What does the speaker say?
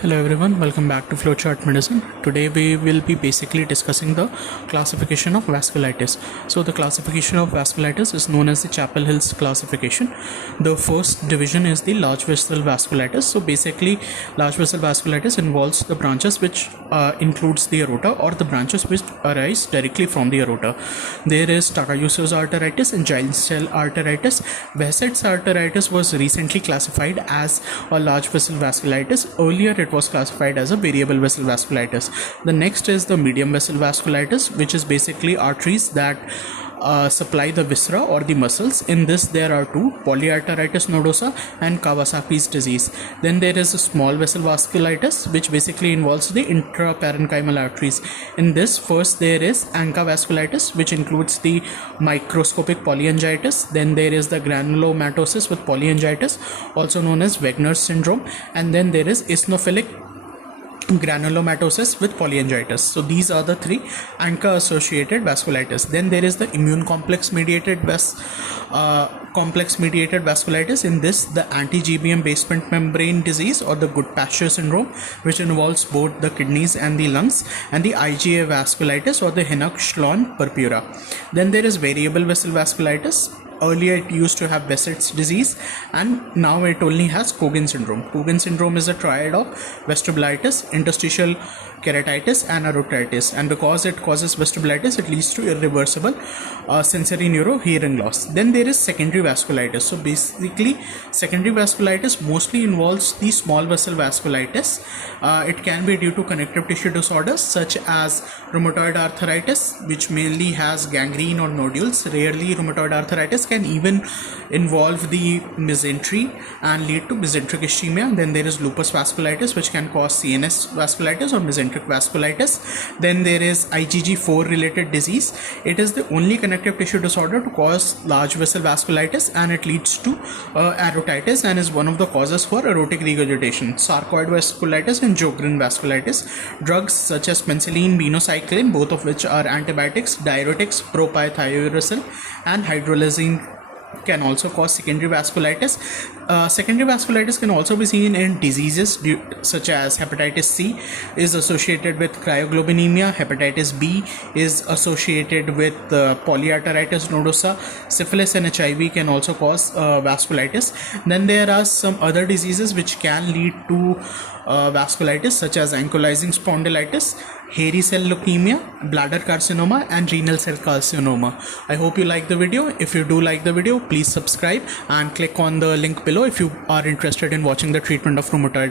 Hello everyone, welcome back to Flowchart Medicine. Today we will be basically discussing the classification of vasculitis. So the classification of vasculitis is known as the Chapel-Hill's classification. The first division is the large vessel vasculitis. So basically large vessel vasculitis involves the branches which includes the aorta or the branches which arise directly from the aorta. There is Takayuso's arteritis and giant cell arteritis. Behçet's arteritis was recently classified as a large vessel vasculitis. Earlier it was classified as a variable vessel vasculitis. The next is the medium vessel vasculitis, which is basically arteries that supply the viscera or the muscles. In this there are two, polyarteritis nodosa and Kawasaki's disease. Then there is a small vessel vasculitis, which basically involves the intraparenchymal arteries. In this, first there is ANCA vasculitis, which includes the microscopic polyangiitis. Then there is the granulomatosis with polyangiitis, also known as Wegener's syndrome. And then there is eosinophilic granulomatosis with polyangiitis. So these are the three ANCA associated vasculitis. Then there is the immune complex mediated vasculitis. In this, the anti-GBM basement membrane disease or the Goodpasture syndrome, which involves both the kidneys and the lungs, and the IgA vasculitis or the Henoch-Schwann purpura. Then there is variable vessel vasculitis. Earlier it used to have Behçet's disease, and now it only has Cogan syndrome. Cogan syndrome is a triad of vestibulitis, interstitial keratitis and aortitis, and because it causes vestibulitis, it leads to irreversible sensory hearing loss. Then there is secondary vasculitis. So basically secondary vasculitis mostly involves the small vessel vasculitis. It can be due to connective tissue disorders such as rheumatoid arthritis, which mainly has gangrene or nodules. Rarely rheumatoid arthritis can even involve the mesentery and lead to mesenteric ischemia. Then there is lupus vasculitis, which can cause CNS vasculitis or mesenteric vasculitis. Then there is IgG4 related disease. It is the only connective tissue disorder to cause large vessel vasculitis, and it leads to aortitis and is one of the causes for aortic regurgitation. Sarcoid vasculitis and Sjogren vasculitis. Drugs such as penicillin, minocycline, both of which are antibiotics, diuretics, propionthiouracil and hydrolysine, can also cause secondary vasculitis. Secondary vasculitis can also be seen in diseases such as hepatitis C is associated with cryoglobulinemia, hepatitis B is associated with polyarteritis nodosa, syphilis and HIV can also cause vasculitis. Then there are some other diseases which can lead to vasculitis, such as ankylosing spondylitis, hairy cell leukemia, bladder carcinoma and renal cell carcinoma. I hope you like the video. If you do like the video, please subscribe and click on the link below if you are interested in watching the treatment of rheumatoid